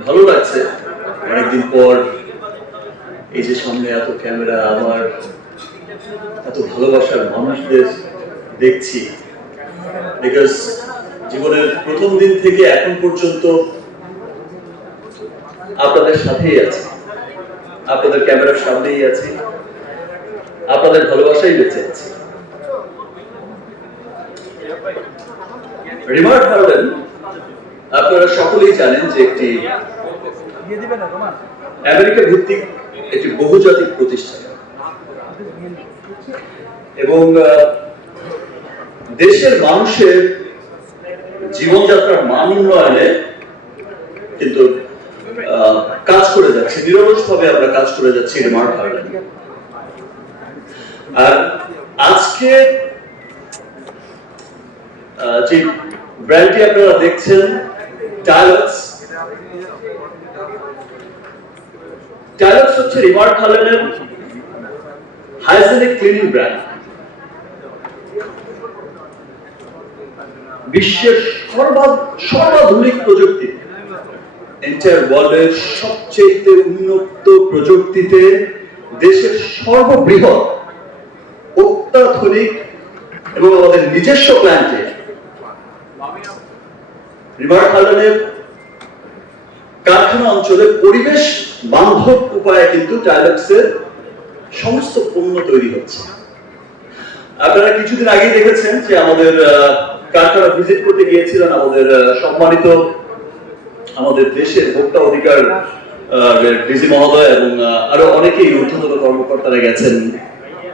ভালো লাগছে। অনেকদিন পর এই যে সামনে এত ক্যামেরা, আমার এত ভালোবাসার মানুষদের দেখছি। বিকজ জীবনের প্রথম দিন থেকে এখন পর্যন্ত আপনাদের সাথেই আছি। আপনাদের ক্যামেরার সামনেই আছি। আপনাদের ভালোবাসাই বেঁচে আছে। রিমার্ক হার্ডেন আপনারা সকলেই জানেন যে একটি আমেরিকা ভিত্তিক একটি বহুজাতিক প্রতিষ্ঠান। এবং দেশের মানুষের জীবনযাত্রার মান উন্নয়নে কিন্তু কাজ করে যাচ্ছে। নিরলস ভাবে আমরা কাজ করে যাচ্ছি রিমার্ক হার্ডেন আর আজকে যে ব্র্যান্ডটি আপনারা দেখছেন ডায়ালগস ডায়ালগস হচ্ছে রিমার্ক হালেনের হাইজেনিক ক্লিনিং ব্র্যান্ড। বিশ্বের সর্বা, সর্বাধুনিক প্রযুক্তি। এন্টায়ার ওয়ার্ল্ডের সবচেয়ে উন্নত প্রযুক্তিতে দেশের সর্ববৃহৎ অত্যাধুনিক এবং আমাদের নিজস্ব প্ল্যান্টে রিভার হালনের কারখানা অঞ্চলে পরিবেশ বান্ধব উপায়ে কিন্তু টাইলক্সের সমস্ত পণ্য তৈরি হচ্ছে। আপনারা কিছুদিন আগেই দেখেছেন যে আমাদের কারখানা ভিজিট করতে গিয়েছিলেন আমাদের সম্মানিত আমাদের দেশের ভোক্তা অধিকার ডিসি মহোদয় এবং আরও অনেকেই ঊর্ধ্বতন কর্মকর্তারা গেছেন।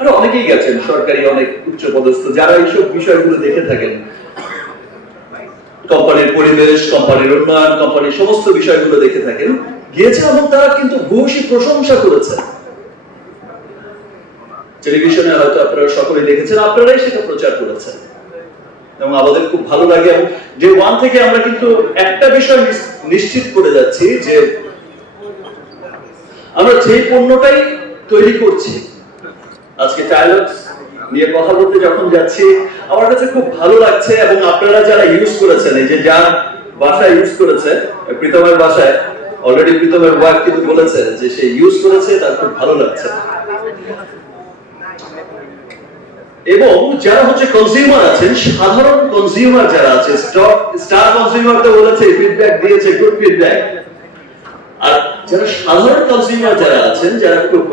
আরও অনেকেই গেছেন, সরকারি অনেক উচ্চ পদস্থ যারা এইসব বিষয়গুলো দেখে থাকেন। কোম্পানির পরিবেশ, কোম্পানির উন্নয়ন, কোম্পানির সমস্ত বিষয়গুলো দেখে থাকেন। গিয়েছেন এবং তারা কিন্তু ভূয়সী প্রশংসা করেছেন। টেলিভিশনে হয়তো আপনারা সকলেই দেখেছেন, আপনারাই সেটা প্রচার করেছেন। এবং আমাদের খুব ভালো লাগে এবং যে ওয়ান থেকে আমরা কিন্তু একটা বিষয় নিশ্চিত করে যাচ্ছি যে আমরা যে পণ্যটাই তৈরি করছি, আজকে টাইলক্স নিয়ে কথা বলতে যখন যাচ্ছি আমার কাছে খুব ভালো লাগছে এবং আপনারা যারা ইউজ করেছেন, এই যে যার বাসায় ইউজ করেছে, প্রীতমের বাসায় অলরেডি প্রীতমের ওয়াইফ কিন্তু বলেছে যে সে ইউজ করেছে, তার খুব ভালো লাগছে। এবং যারা হচ্ছে কনজিউমার আছেন, সাধারণ কনজিউমার যারা আছে স্টক স্টার কনজিউমার তো বলেছে ফিডব্যাক দিয়েছে গুড ফিডব্যাক আর যারা সাধারণ কনজিউমার যারা আছেন, যারা খুব,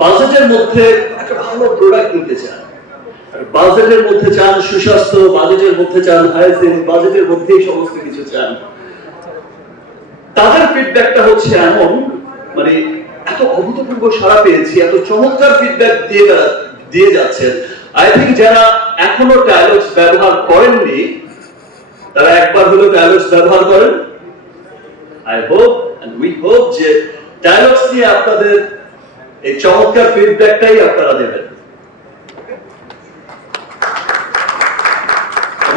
বাজেটের মধ্যে একটা ভালো প্রোডাক্ট নিতে চান বাজেটের মধ্যে চান সুস্বাস্থ্য, বাজেটের মধ্যে চান হাইজিন বাজেটের মধ্যেই সমস্ত কিছু চান। তাদের ফিডব্যাকটা হচ্ছে এমন মানে এত অভূতপূর্ব সাড়া পেয়েছি, এত চমৎকার ফিডব্যাক দিয়ে দিয়ে যাচ্ছেন। আই থিঙ্ক যারা এখনও ডায়ালগস ব্যবহার করেননি, তারা একবার হলো ডায়ালগস ব্যবহার করেন। I hope and we hope যে ডায়ালগস নিয়ে আপনাদের এই চমৎকার ফিডব্যাকটাই আপনারা দেবেন।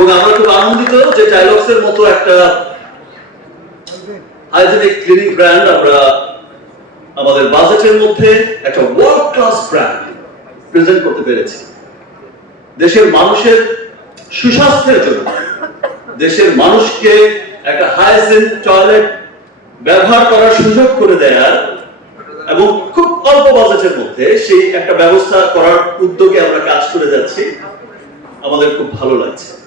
এবং আমরা খুব আনন্দিত যে ডায়ালগস এর মতো একটা হাইজেনিক ক্লিনিক ব্র্যান্ড আমরা আমাদের বাজেটের মধ্যে একটা ওয়ার্ল্ড ক্লাস ব্র্যান্ড প্রেজেন্ট করতে পেরেছি। দেশের মানুষের সুস্বাস্থ্যের জন্য, দেশের মানুষকে একটা হাইজেন টয়লেট ব্যবহার করার সুযোগ করে দেয়ার এবং খুব অল্প বাজেটের মধ্যে সেই একটা ব্যবস্থা করার উদ্যোগে আমরা কাজ করে যাচ্ছি। আমাদের খুব ভালো লাগছে।